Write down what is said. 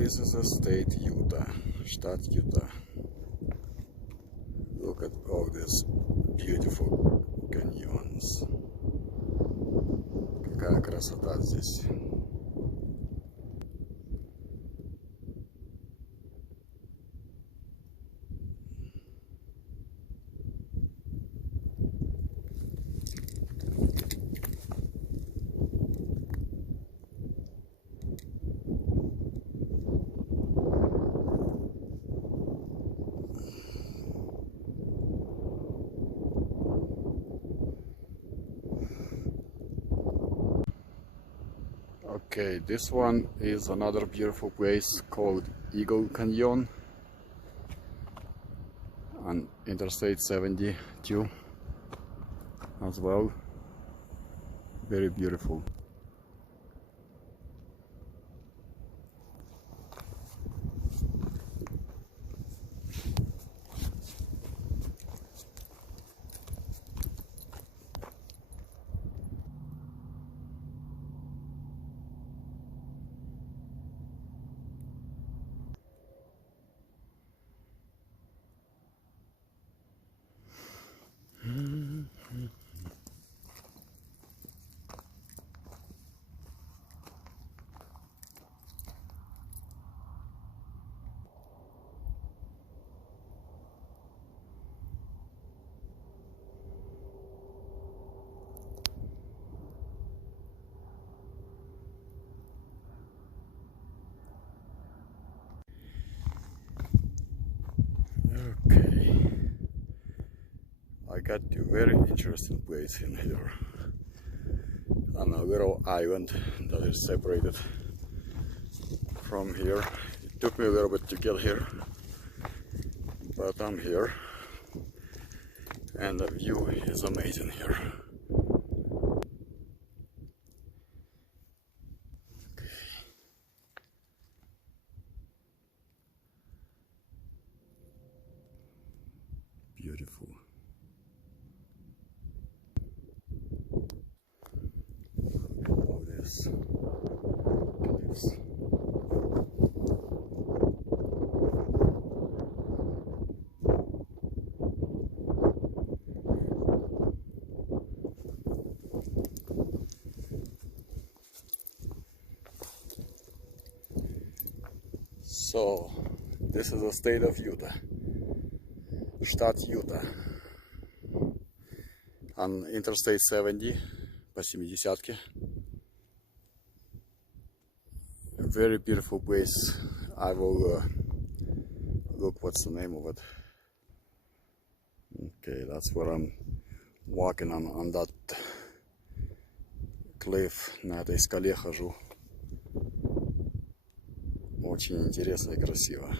This is the state Utah, штат Юта. Look at all these beautiful canyons. Какая красота здесь. Okay, this one is another beautiful place called Eagle Canyon on Interstate 72 as well. Very beautiful. Okay, I got a very interesting place in here on a little island that is separated from here. It took me a little bit to get here, but I'm here and the view is amazing here. Beautiful. Look at all this cliffs. So, this is the state of Utah. Штат Юта on Interstate 70 по 70-ке. A very beautiful place. I will look what's the name of it. Okay, that's where I'm walking on that cliff. На этой скале хожу. Очень интересно и красиво.